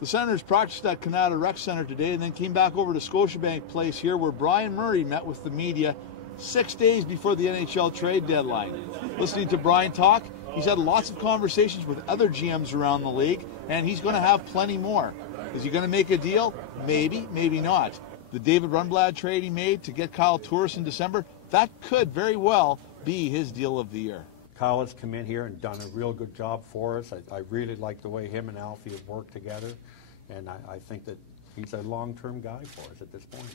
The Senators practiced at Canada Rec Center today and then came back over to Scotiabank Place here where Brian Murray met with the media 6 days before the NHL trade deadline. Listening to Brian talk, he's had lots of conversations with other GMs around the league, and he's going to have plenty more. Is he going to make a deal? Maybe, maybe not. The David Rundblad trade he made to get Kyle Turris in December, that could very well be his deal of the year. Kyle has come in here and done a real good job for us. I really like the way him and Alfie have worked together, and I think that he's a long-term guy for us at this point.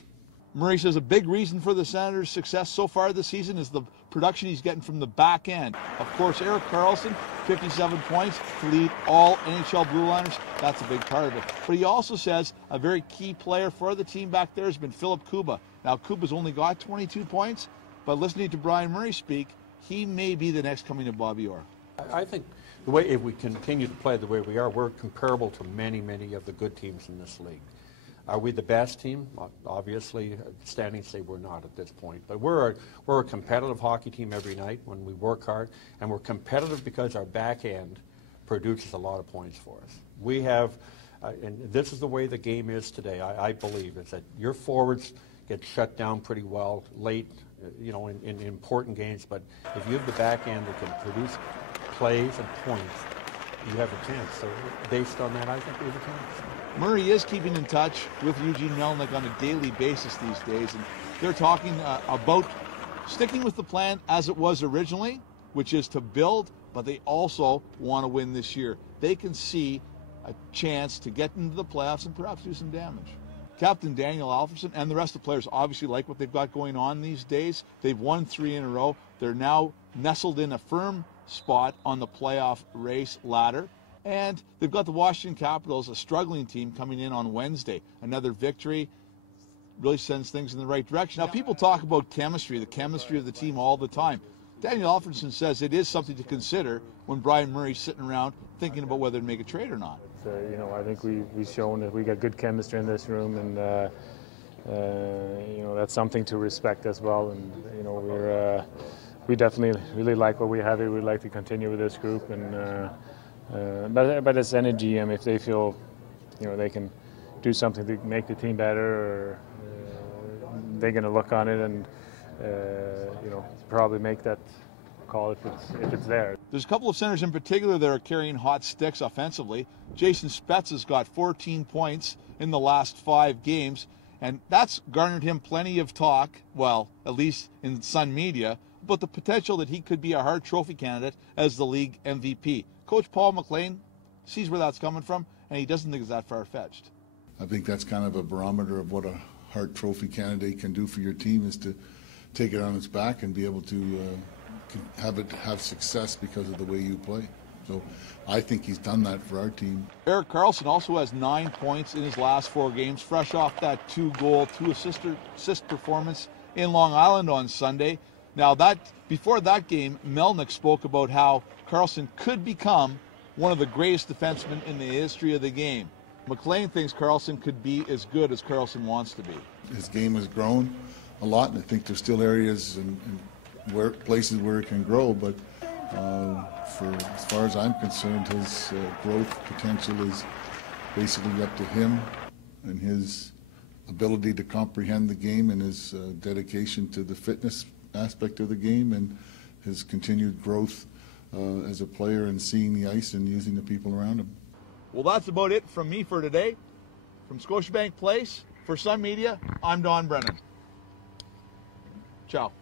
Murray says a big reason for the Senators' success so far this season is the production he's getting from the back end. Of course, Erik Karlsson, 57 points to lead all NHL Blue Liners. That's a big part of it. But he also says a very key player for the team back there has been Philip Kuba. Now, Kuba's only got 22 points, but listening to Brian Murray speak, he may be the next coming of Bobby Orr. I think the way, if we continue to play the way we are, we're comparable to many, many of the good teams in this league. Are we the best team? Obviously, standings say we're not at this point. But we're a competitive hockey team every night when we work hard, and we're competitive because our back end produces a lot of points for us. We have, and this is the way the game is today, I believe, is that your forwards get shut down pretty well late, you know, in important games. But if you have the back end that can produce plays and points, you have a chance. So based on that, I think we have a chance. Murray is keeping in touch with Eugene Melnyk on a daily basis these days, and they're talking about sticking with the plan as it was originally, which is to build, but they also want to win this year. They can see a chance to get into the playoffs and perhaps do some damage. Captain Daniel Alfredsson and the rest of the players obviously like what they've got going on these days. They've won 3 in a row. They're now nestled in a firm spot on the playoff race ladder. And they've got the Washington Capitals, a struggling team, coming in on Wednesday. Another victory really sends things in the right direction. Now, people talk about chemistry, the chemistry of the team all the time. Daniel Alfredsson says it is something to consider when Brian Murray's sitting around thinking about whether to make a trade or not. You know, I think we've shown that we got good chemistry in this room, and you know, that's something to respect as well. And you know, we definitely really like what we have here. We'd like to continue with this group, and but as any GM, if they feel, you know, they can do something to make the team better, or they're going to look on it and you know, probably make that call if it's there. There's a couple of centers in particular that are carrying hot sticks offensively. Jason Spetz has got 14 points in the last 5 games, and that's garnered him plenty of talk, well, at least in Sun media, about the potential that he could be a Hart Trophy candidate as the league MVP. Coach Paul McLean sees where that's coming from, and he doesn't think it's that far-fetched. I think that's kind of a barometer of what a Hart Trophy candidate can do for your team, is to take it on its back and be able to have success because of the way you play. So I think he's done that for our team. Erik Karlsson also has 9 points in his last 4 games, fresh off that 2-goal, 2-assist performance in Long Island on Sunday. Now, before that game, Melnyk spoke about how Karlsson could become one of the greatest defensemen in the history of the game. McLean thinks Karlsson could be as good as Karlsson wants to be. His game has grown a lot, and I think there's still areas and places where it can grow, but as far as I'm concerned, his growth potential is basically up to him and his ability to comprehend the game and his dedication to the fitness aspect of the game and his continued growth as a player and seeing the ice and using the people around him. Well, that's about it from me for today. From Scotiabank Place, for Sun Media, I'm Don Brennan. Ciao.